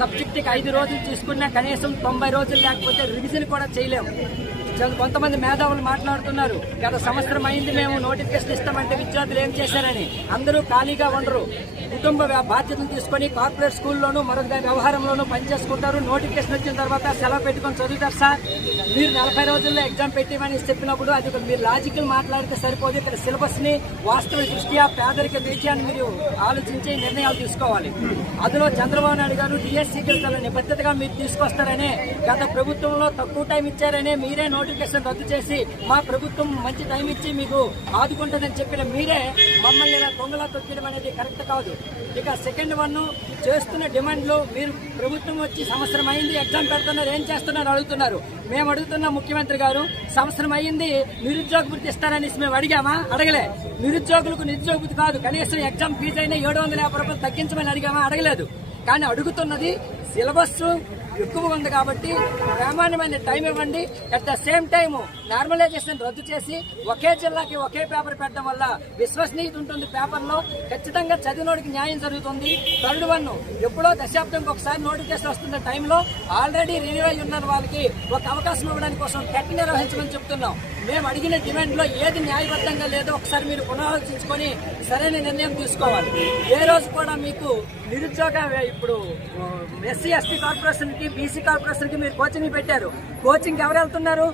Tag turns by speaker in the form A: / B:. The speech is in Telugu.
A: సబ్జెక్ట్కి ఐదు రోజులు తీసుకున్నా కనీసం తొంభై రోజులు లేకపోతే రివిజన్ కూడా చేయలేము. కొంతమంది మేధావులు మాట్లాడుతున్నారు. గత సంవత్సరం అయింది మేము నోటిఫికేషన్ ఇస్తామంటే విద్యార్థులు ఏం చేశారని. అందరూ ఖాళీగా ఉండరు. కుటుంబ బాధ్యతలు తీసుకొని కార్పొరేట్ స్కూల్లోనూ మరొక వ్యవహారంలోనూ పనిచేసుకుంటారు. నోటిఫికేషన్ వచ్చిన తర్వాత సెలవు పెట్టుకొని చదువుతారు సార్. మీరు నలభై రోజుల్లో ఎగ్జామ్ పెట్టిమని చెప్పినప్పుడు అది ఒక మీరు లాజికల్ మాట్లాడితే సరిపోదు. ఇక్కడ సిలబస్ని వాస్తవ దృష్ట్యా పేదరిక విషయాన్ని మీరు ఆలోచించి నిర్ణయాలు తీసుకోవాలి. అందులో చంద్రబాబు నాయుడు గారు డిఎస్సీకి చాలా నిబద్ధతగా మీరు తీసుకొస్తారనే గత ప్రభుత్వంలో తక్కువ టైం ఇచ్చారనే మీరే నోటి నోటిఫికేషన్ రద్దు చేసి మా ప్రభుత్వం మంచి టైం ఇచ్చి మీకు ఆదుకుంటుందని చెప్పిన మీరే మమ్మల్ని ఇలా దొంగలా తొక్కడం అనేది కరెక్ట్ కాదు. ఇక సెకండ్ వన్ చేస్తున్న డిమాండ్లు మీరు ప్రభుత్వం వచ్చి సంవత్సరం అయింది ఎగ్జామ్ పెడుతున్నారు ఏం చేస్తున్నారు అడుగుతున్నారు. మేము అడుగుతున్న ముఖ్యమంత్రి గారు సంవత్సరం అయింది నిరుద్యోగ వృత్తి ఇస్తారనేసి మేము అడిగామా? అడగలే. నిరుద్యోగులకు నిరుద్యోగ వృత్తి కాదు. కనీసం ఎగ్జామ్ ఫీజు అయినా ఏడు వందల యాభై రూపాయలు తగ్గించమని అడిగామా? అడగలేదు. కానీ అడుగుతున్నది సిలబస్ ఎక్కువ ఉంది కాబట్టి ప్రామాణ్యమైన టైం ఇవ్వండి. At the same time normalization రద్దు చేసి ఒకే జిల్లాకి ఒకే పేపర్ పెట్టడం వల్ల విశ్వసనీయత ఉంటుంది పేపర్లో ఖచ్చితంగా చదివినోడికి న్యాయం జరుగుతుంది. థర్డ్ వన్ ఎప్పుడో దశాబ్దంకి ఒకసారి నోటిఫికేషన్ వస్తున్న టైంలో ఆల్రెడీ రిన్యూ అయి ఉన్న వాళ్ళకి ఒక అవకాశం ఇవ్వడానికి కోసం టెట్ నిర్వహించమని చెప్తున్నాం. మేము అడిగిన డిమాండ్లో ఏది న్యాయబద్ధంగా లేదో ఒకసారి మీరు పునరాలోచించుకొని సరైన నిర్ణయం తీసుకోవాలి. ఏ రోజు కూడా మీకు నిరుద్యోగ ఇప్పుడు ఎస్సీ ఎస్టీ కార్పొరేషన్కి బీసీ కార్పొరేషన్కి మీరు కోచింగ్ పెట్టారు. కోచింగ్ ఎవరు వెళ్తున్నారు?